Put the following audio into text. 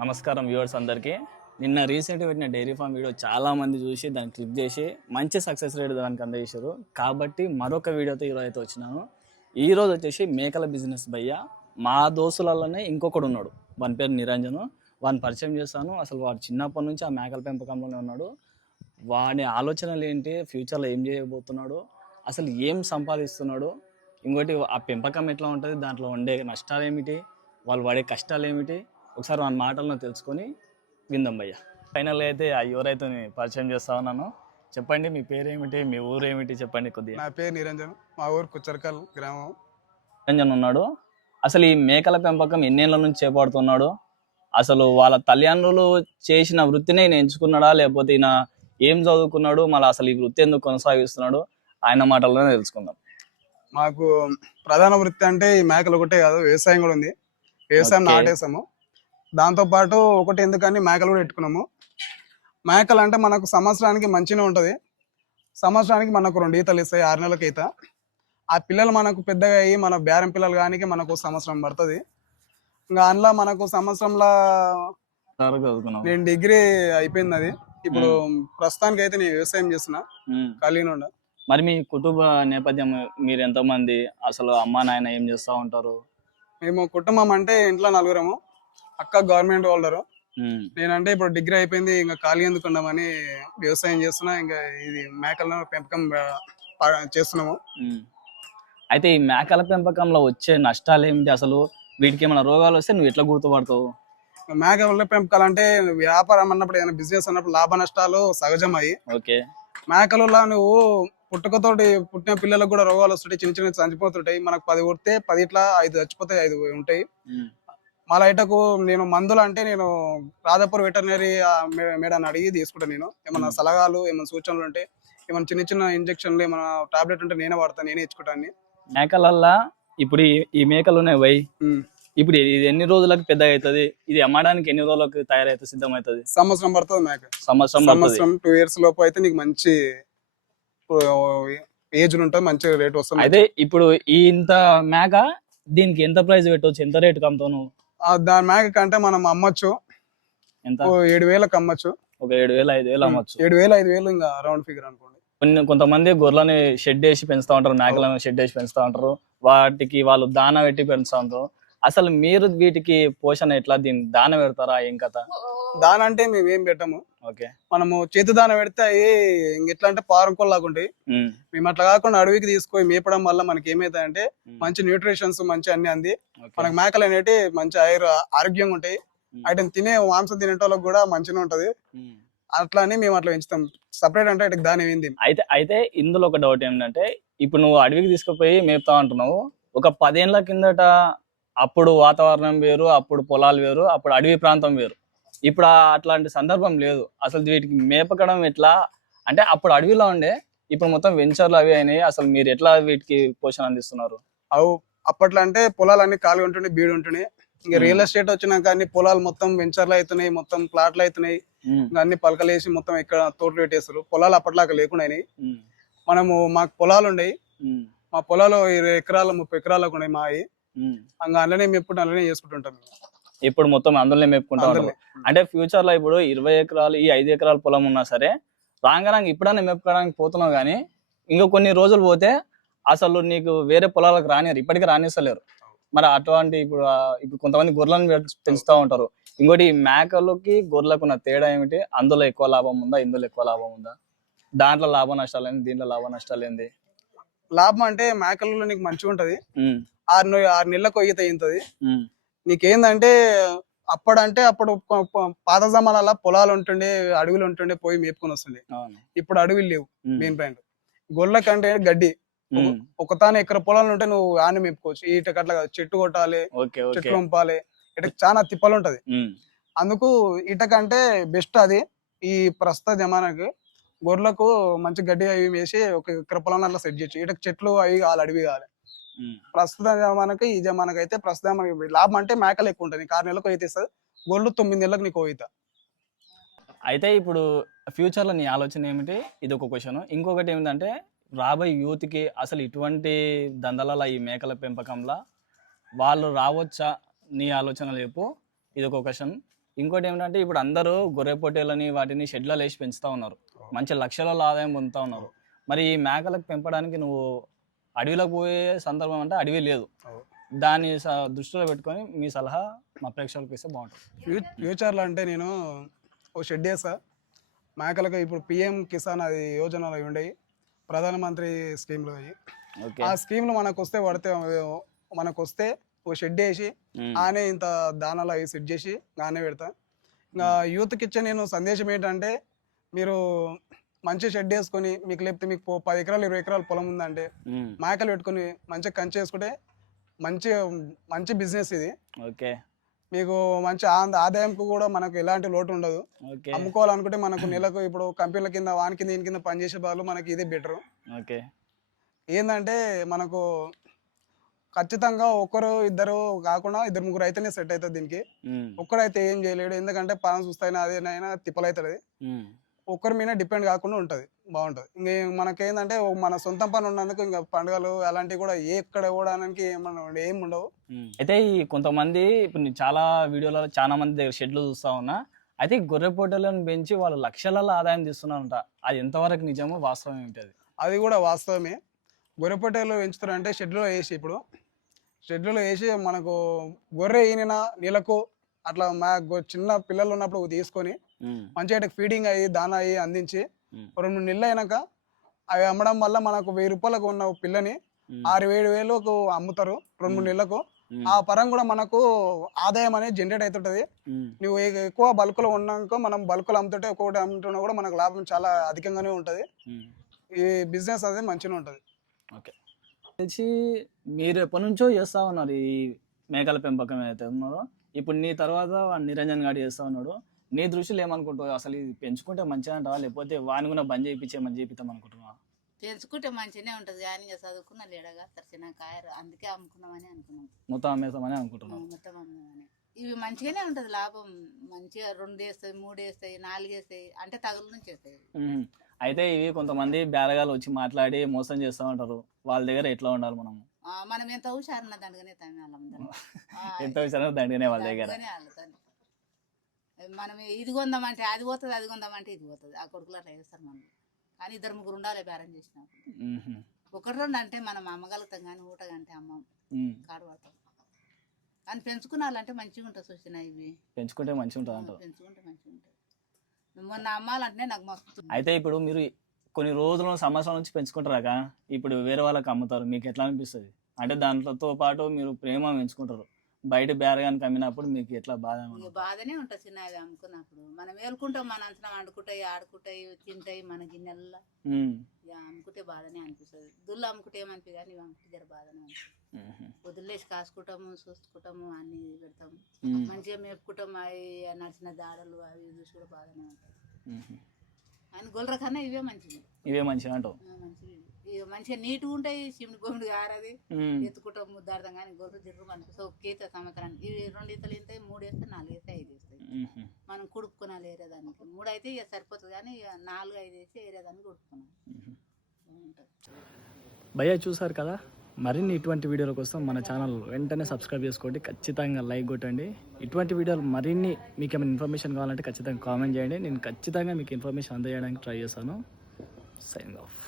నమస్కారం వ్యూవర్స్ అందరికీ. నిన్న రీసెంట్గా పెట్టిన డైరీ ఫామ్ వీడియో చాలామంది చూసి దాన్ని క్లిక్ చేసి మంచి సక్సెస్ రేట్ దానికి అందజేశారు. కాబట్టి మరొక వీడియోతో ఈరోజు అయితే వచ్చినాను. ఈ రోజు వచ్చేసి మేకల బిజినెస్ భయ్య. మా దోస్తులలోనే ఇంకొకడు ఉన్నాడు. వాని పేరు నిరంజన్. వాడిని పరిచయం చేస్తాను. అసలు వాడు చిన్నప్పటి నుంచి ఆ మేకల పెంపకంలోనే ఉన్నాడు. వాడి ఆలోచనలు ఏంటి? ఫ్యూచర్లో ఏం చేయబోతున్నాడు? అసలు ఏం సంపాదిస్తున్నాడు? ఇంకోటి ఆ పెంపకం ఎట్లా ఉంటుంది? దాంట్లో ఉండే నష్టాలు ఏమిటి? వాళ్ళు పడే కష్టాలు ఏమిటి? ఒకసారి మన మాటలను తెలుసుకొని విందాం భయ్య. ఫైనల్గా అయితే ఆ ఎవరైతే పరిచయం చేస్తా ఉన్నాను చెప్పండి మీ పేరు ఏమిటి మీ ఊరు ఏమిటి చెప్పండి కొద్దిగా. నా పేరు నిరంజన్ మా ఊరు కుచ్చరకల్ గ్రామం. నిరంజన్ ఉన్నాడు. అసలు ఈ మేకల పెంపకం ఎన్నేళ్ళ నుంచి చేపడుతున్నాడు? అసలు వాళ్ళ తల్లిదండ్రులు చేసిన వృత్తినే ఈయన ఎంచుకున్నాడా? లేకపోతే ఈయన ఏం చదువుకున్నాడు? మళ్ళీ అసలు ఈ వృత్తి ఎందుకు కొనసాగిస్తున్నాడు? ఆయన మాటల్లోనే తెలుసుకుందాం. మాకు ప్రధాన వృత్తి అంటే ఈ మేకలు ఒకటే కాదు వ్యవసాయం కూడా ఉంది. వ్యవసాయం. నాటేసాము దాంతో పాటు ఒకటి ఎందుకని మేకలు కూడా పెట్టుకున్నాము. మేకలు అంటే మనకు సంవత్సరానికి మంచిగా ఉంటుంది. సంవత్సరానికి మనకు రెండు ఈతలు ఇస్తాయి ఆరు నెలలకు ఈత. ఆ పిల్లలు మనకు పెద్దగా అయ్యి మన బేరం పిల్లలు కానీ మనకు సంవత్సరం పడుతుంది. ఇంకా అందులో మనకు సంవత్సరంలో నేను డిగ్రీ అయిపోయింది అది. ఇప్పుడు ప్రస్తుతానికి అయితే నేను వ్యవసాయం చేస్తున్నా ఉండ. మరి మీ కుటుంబ నేపథ్యం మీరు ఎంతమంది అసలు అమ్మా నాయన ఏం చేస్తూ ఉంటారు? మేము కుటుంబం అంటే ఇంట్లో నలుగురము. అక్క గవర్నమెంట్ హోల్డరు. నేనంటే ఇప్పుడు డిగ్రీ అయిపోయింది ఇంకా ఖాళీ ఎందుకు ఉండమని వ్యవసాయం చేస్తున్నా ఇంకా ఇది మేకలను పెంపకం చేస్తున్నాము. అయితే ఈ మేకల పెంపకంలో వచ్చే నష్టాలు ఏమిటి అసలు? వీటికి ఏమైనా రోగాలు వస్తే నువ్వు ఎట్లా గుర్తుపడతావు? మేకల పెంపకాలు అంటే వ్యాపారం అన్నప్పుడు ఏదైనా బిజినెస్ అన్నప్పుడు లాభ నష్టాలు సహజమయ్యి. ఓకే. మేకలలో నువ్వు పుట్టుకతోటి పుట్టిన పిల్లలకు కూడా రోగాలు వస్తుంటాయి చిన్న చిన్న చనిపోతుంటాయి. మనకు పది కొడితే పది ఇట్లా ఐదు చచ్చిపోతాయి ఐదు ఉంటాయి. మళ్ళీ ఇటకు నేను మందులు అంటే నేను రాధాపూర్ వెటర్నరీ మేడాన్ని అడిగి తీసుకుంటాను నేను. ఏమన్నా సలహాలు ఏమైనా సూచనలు ఉంటే ఏమైనా చిన్న చిన్న ఇంజక్షన్లు ఏమైనా టాబ్లెట్ ఉంటే నేనే వాడతాను నేనే ఇచ్చుకుంటాను మేకలల్లా ఇప్పుడు ఈ- మేకలు ఉన్నాయి వై. ఇప్పుడు ఇది ఎన్ని రోజులకు పెద్దగా అవుతుంది ఇది అమ్మడానికి ఎన్ని రోజులకు తయారైతే సిద్ధమవుతుంది సంవత్సరం పడుతుంది మేక. సంవత్సరం సంవత్సరం టూ ఇయర్స్ లోపు అయితే నీకు మంచి ఏజ్ ఉంటుంది మంచి రేట్ వస్తుంది. అయితే ఇప్పుడు ఈ ఇంత మేక దీనికి ఎంత ప్రైస్ పెట్టవచ్చు ఎంత రేటు కమ్ముతావు దాని మేక కంటే మనం అమ్మొచ్చు. ఏడు వేలకు అమ్మొచ్చు. ఒక ఏడు వేలు ఐదు వేలు అమ్మచ్చు. ఏడు వేలు ఐదు వేలు ఇంకా రౌండ్ ఫిగర్ అనుకోండి. కొన్ని కొంతమంది గొర్రెలని షెడ్ వేసి పెంచుతా ఉంటారు మేకలను షెడ్ వేసి పెంచుతా ఉంటారు. వాటికి వాళ్ళు దాన పెట్టి పెంచుతా ఉంటారు. అసలు మీరు వీటికి పోషణ ఎట్లా? దీన్ని దాన పెడతారా? ఏం కథ? దాని అంటే మేము ఏం పెట్టము. మనము చేతి దాన పెడితే అవి ఎట్లా అంటే పారం కొల్లాగా ఉంటాయి మేము అట్లా కాకుండా అడవికి తీసుకొని మేపడం వల్ల మనకి ఏమైతాయంటే మంచి న్యూట్రిషన్స్ మంచి అన్ని అంది. మనకి మేకలు అనేటి మంచి ఆయుర్ ఆరోగ్యంగా ఉంటాయి. వాటిని తినే మాంసం తినేటోళ్ళకి కూడా మంచిగా ఉంటది. అట్లా అని మేము అట్లా పెంచుతాం. సపరేట్ అంటే ఇటుకి దాని ఏంది? అయితే అయితే ఇందులో ఒక డౌట్ ఏంటంటే ఇప్పుడు నువ్వు అడవికి తీసుకుపోయి మేపుతా అంటున్నావు. ఒక పదేళ్ళ కిందట అప్పుడు వాతావరణం వేరు అప్పుడు పొలాలు వేరు అప్పుడు అడవి ప్రాంతం వేరు. ఇప్పుడు అట్లాంటి సందర్భం లేదు. అసలు వీటికి మేపకడం ఎట్లా? అంటే అప్పుడు అడవిలో ఉండే ఇప్పుడు మొత్తం వెంచర్లు అవి అయినాయి. అసలు మీరు ఎట్లా వీటికి పోషణ అందిస్తున్నారు? అవు అప్పట్లో అంటే పొలాలు అన్ని ఖాళీ ఉంటుండే బీడు ఉంటున్నాయి. ఇంకా. రియల్ ఎస్టేట్ వచ్చినాక అన్ని పొలాలు మొత్తం వెంచర్లు అవుతున్నాయి మొత్తం ప్లాట్లు అవుతున్నాయి ఇంకా అన్ని పలకలేసి మొత్తం ఇక్కడ తోటలు పెట్టేస్తారు. పొలాలు అప్పట్లాగా లేకుండా మనము మాకు పొలాలు ఉమ్, మా పొలాలు ఇరవై ఎకరాలు ముప్పై ఎకరాలకు ఉన్నాయి మావి. ఇంకా అందులోనే మెప్పుడు అందులోనే చేసుకుంటుంటాం మేము. ఇప్పుడు మొత్తం అందులోనే మేపుకుంటా ఉంటారు. అంటే ఫ్యూచర్లో ఇప్పుడు ఇరవై ఎకరాలు ఈ ఐదు ఎకరాల పొలం ఉన్నా సరే రాంగరాంగ ఇప్పుడన్నా మెప్పుకోవడానికి పోతున్నావు కానీ ఇంకా కొన్ని రోజులు పోతే అసలు నీకు వేరే పొలాలకు రానియరు. ఇప్పటికీ రానిస్తలేరు. మరి అటువంటి ఇప్పుడు ఇప్పుడు కొంతమంది గొర్రెలను పెంచు- పెంచుతా ఉంటారు. ఇంకోటి మేకలకి గొర్రెలకు ఉన్న తేడా ఏమిటి? అందులో ఎక్కువ లాభం ఉందా? ఇందులో ఎక్కువ లాభం ఉందా? దాంట్లో లాభ నష్టాలు ఏంది? దీంట్లో లాభ నష్టాలు ఏంది? లాభం అంటే మేకలలో నీకు మంచిగా ఉంటది ఆరు ఆరు నెలలకు ఈత అయింతది ఉమ్, నీకేందంటే అప్పుడంటే అప్పుడు పాత జమానాల పొలాలు ఉంటుండే అడవులు ఉంటుండే పోయి మేపుకొని వస్తుండే. ఇప్పుడు అడవులు లేవు మెయిన్ పాయింట్. గొర్రెల కంటే గడ్డి. ఒక తాను ఎకర పొలాలు ఉంటే నువ్వు ఆని మేపుకోవచ్చు. ఈట అట్లా. చెట్టు కొట్టాలి చెట్లు వంపాలి ఇటు చాలా తిప్పలు ఉంటది అందుకు ఈట కంటే బెస్ట్ అది ఈ ప్రస్తుత జమానాకి. గొర్రెలకు మంచి గడ్డి అవి వేసి ఒక ఎకర పొలం అట్లా సెట్ చేయొచ్చు. ఇటకు చెట్లు అవి కావాలి అడవి కావాలి. ప్రస్తుత జమానకి ఈ జమానకి అయితే ప్రస్తుతం మనకి లాభం అంటే మేకలు ఎక్కువ ఉంటుంది నీకు ఆరు నెలలకు అయితే ఇస్తుంది. గొర్రెలు తొమ్మిది నెలలకు నీకు ఈత అయితే ఇప్పుడు ఫ్యూచర్లో నీ ఆలోచన ఏమిటి? ఇది ఒక క్వశ్చన్ ఇంకొకటి ఏమిటంటే రాబోయే యూత్కి అసలు ఇటువంటి దందల ఈ మేకల పెంపకంలో వాళ్ళు రావచ్చా? నీ ఆలోచన లేపు ఇది ఒక క్వశ్చన్ ఇంకోటి ఏమిటంటే ఇప్పుడు అందరూ గొర్రె పొట్టేలని వాటిని షెడ్లలో వేసి పెంచుతా ఉన్నారు. మంచి లక్షలలో ఆదాయం పొందుతా ఉన్నారు. మరి ఈ మేకలకు పెంపడానికి నువ్వు అడవిలోకి పోయే సందర్భం అంటే అడవి లేదు. దాన్ని దృష్టిలో పెట్టుకొని మీ సలహా మా ప్రేక్షకులకు ఇస్తే బాగుంటుంది. ఫ్యూ ఫ్యూచర్లో అంటే నేను ఓ షెడ్ చేస్తా. మేకలకు ఇప్పుడు పిఎం కిసాన్ అది యోజనలు అవి ఉండేవి. ప్రధానమంత్రి స్కీమ్లు అవి ఆ స్కీమ్లు మనకు వస్తే పడితే మనకు వస్తే ఓ షెడ్ వేసి. ఆనే ఇంత దానాలు అవి సెట్ చేసి ఆనే పెడతా. ఇంకా యూత్కి ఇచ్చే నేను సందేశం ఏంటంటే మీరు మంచి షెడ్ వేసుకొని మీకు లేకపోతే మీకు పది ఎకరాలు ఇరవై ఎకరాలు పొలం ఉందంటే. మేకలు పెట్టుకొని మంచిగా కంచి వేసుకుంటే మంచి మంచి బిజినెస్ ఇది. ఓకే. మీకు మంచి ఆ- ఆదాయంకు కూడా మనకు ఎలాంటి లోటు ఉండదు. అమ్ముకోవాలనుకుంటే మనకు నెలకు ఇప్పుడు కంపెనీల కింద వాని కింద దీని కింద పనిచేసే బదులు మనకి ఇదే బెటర్. ఓకే. ఏంటంటే మనకు ఖచ్చితంగా ఒకరు ఇద్దరు కాకుండా ఇద్దరు ముగ్గురు అయితేనే సెట్ అవుతుంది దీనికి. ఒక్కడైతే ఏం చేయలేడు. ఎందుకంటే పనం చూస్తైనా అదేనైనా తిప్పలవుతుంది ఉమ్. ఒక్కరి మీద డిపెండ్ కాకుండా ఉంటుంది బాగుంటుంది ఇంకా మనకేందంటే ఓ మన సొంతం పని ఉన్నందుకు ఇంకా పండుగలు అలాంటివి కూడా ఏ ఎక్కడ పోవడానికి ఏమన్నా ఏం ఉండవు. అయితే ఈ కొంతమంది ఇప్పుడు నేను చాలా వీడియోలలో చాలా మంది దగ్గర షెడ్లు చూస్తా ఉన్నా అయితే గొర్రె పొట్టలను పెంచి వాళ్ళు లక్షలలో ఆదాయం తీస్తున్నారంట అది ఎంతవరకు నిజమో వాస్తవం ఏంటి అది కూడా వాస్తవమే గొర్రెపొట్టేలు పెంచుతారంటే షెడ్లో వేసి ఇప్పుడు షెడ్లో వేసి మనకు గొర్రె ఈనిన నెలకు అట్లా మా చిన్న పిల్లలు ఉన్నప్పుడు తీసుకొని మంచిగా ఫీడింగ్ అయ్యి దానా అయ్యి అందించి. రెండు మూడు నెలలు అయినాక అవి అమ్మడం వల్ల మనకు వెయ్యి రూపాయలకు ఉన్న పిల్లని. ఆరు ఏడు వేలకు అమ్ముతారు రెండు మూడు నెలలకు. ఆ పరం కూడా మనకు ఆదాయం అనేది జనరేట్ అవుతుంటది. నువ్వు ఎక్కువ బల్కులో ఉన్నాక మనం బల్కులు అమ్ముతుంటే ఒక్కొక్కటి అమ్ముతున్నా కూడా మనకు లాభం చాలా అధికంగానే ఉంటుంది. ఈ బిజినెస్ అనేది మంచిగా ఉంటుంది ఓకే తెలిసి మీరు ఎప్పటి నుంచో చేస్తా ఉన్నారు ఈ మేకల పెంపకం ఉన్నారో ఇప్పుడు నీ తర్వాత నిరంజన్ గారు చేస్తా ఉన్నాడు నీ దృష్టిలో ఏమనుకుంటావు అసలు ఇది పెంచుకుంటే మంచిగా అంటావా? లేకపోతే వాని కూడా బంద్ చేయించేమని చేపిద్దాం అనుకుంటున్నావా? పెంచుకుంటే మంచిగానే ఉంటుంది. కానీ ఇక చదువుకున్న లేడగా తరచిన కాయరు అందుకే అమ్ముకున్నామని అనుకున్నాం. మొత్తం అమ్మేస్తామని అనుకుంటున్నావు? మొత్తం అమ్ముదామని. ఇవి మంచిగానే ఉంటుంది లాభం. మంచిగా రెండు వేస్తాయి మూడు వేస్తాయి నాలుగు వేస్తాయి. అంటే తగులు నుంచి వేస్తాయి. అయితే ఇవి కొంతమంది బేరగాలు వచ్చి మాట్లాడి మోసం చేస్తూ ఉంటారు వాళ్ళ దగ్గర ఎట్లా ఉండాలి మనం మనం ఎంత హుషారున్న దండగానే తమ్మి వాళ్ళం ఎంత విషయాలు దండిగానే వాళ్ళ దగ్గర. మనం ఇది కొందామంటే అది పోతుంది అది కొందామంటే ఇది పోతుంది. ఆ కొడుకులు అట్లా చేస్తారు మనం కానీ ఇద్దరు ముగ్గురు ఉండాలి బేరం చేసినాం ఉహు. ఒకటి రెండు అంటే మనం అమ్మగలుగుతాం కానీ ఊటగంటే అమ్మం ఉమ్. కాడు పడతాం. కానీ పెంచుకున్నాలంటే మంచిగా ఉంటుంది చూసిన ఇవి. పెంచుకుంటే మంచిగా ఉంటుంది అంటారు పెంచుకుంటే మంచిగా ఉంటుంది మొన్న అమ్మాలంటే నాకు మస్తు అయితే ఇప్పుడు మీరు కొన్ని రోజులు సంవత్సరాల నుంచి పెంచుకుంటారా ఇప్పుడు వేరే వాళ్ళకి అమ్ముతారు. మీకు ఎట్లా అనిపిస్తుంది? అంటే దాంట్లోతో పాటు మీరు ప్రేమ పెంచుకుంటారు. బయట బేరగానికి అమ్మినప్పుడు మీకు ఎట్లా బాధ ఇక? బాధనే ఉంటుంది చిన్న అవి అమ్ముకున్నప్పుడు మనం వేలుకుంటాం మన అంచనా వండుకుంటాయి ఆడుకుంటాయి తింటాయి మన గిన్నెల్లో ఉమ్. ఇక అమ్ముకుంటే బాధనే అనిపిస్తుంది దుల్లు అమ్ముకుంటే ఏమనిపి కానీ ఇవి అమ్ముకుంటే జర బాధనే అనిపిస్తుంది ఉహు. వదిలేసి కాసుకుంటాము చూసుకుంటాము అన్ని పెడతాము ఉమ్. మంచిగా మేపుకుంటాం అవి నడిచిన దాడలు అవి చూసి కూడా బాగానే ఉంటాయి ఉహు. అని గొల్లర కన్నా ఇవే మంచిది ఇవే మంచిగా అంటావు ఆ, మంచిగా నీట్గా ఉంటాయి బొమ్మిడి గారది ఉమ్. ఎత్తుకుంటాం ముద్దాడతాం కానీ గొర్రె అనిపిస్తుంది ఒక ఈత సంవత్సరానికి ఇవి రెండు ఈతలు ఇంతాయి మూడు వేస్తే నాలుగు వేస్తే ఐదు వేస్తాయి. మనం కుడుపుకోనాలి ఏరేదానికి. మూడు అయితే ఇక సరిపోతుంది కానీ ఇక నాలుగు ఐదు వేసి ఏరేదానికి కుడుపుకున్నాం. భయ్య చూసారు కదా? మరిన్ని ఇటువంటి వీడియోల కోసం మన ఛానల్ వెంటనే సబ్స్క్రైబ్ చేసుకోండి. ఖచ్చితంగా లైక్ కొట్టండి. ఇటువంటి వీడియోలు మరిన్ని మీకు ఏమైనా ఇన్ఫర్మేషన్ కావాలంటే ఖచ్చితంగా కామెంట్ చేయండి. నేను ఖచ్చితంగా మీకు ఇన్ఫర్మేషన్ అందజేయడానికి ట్రై చేస్తాను. Sign off.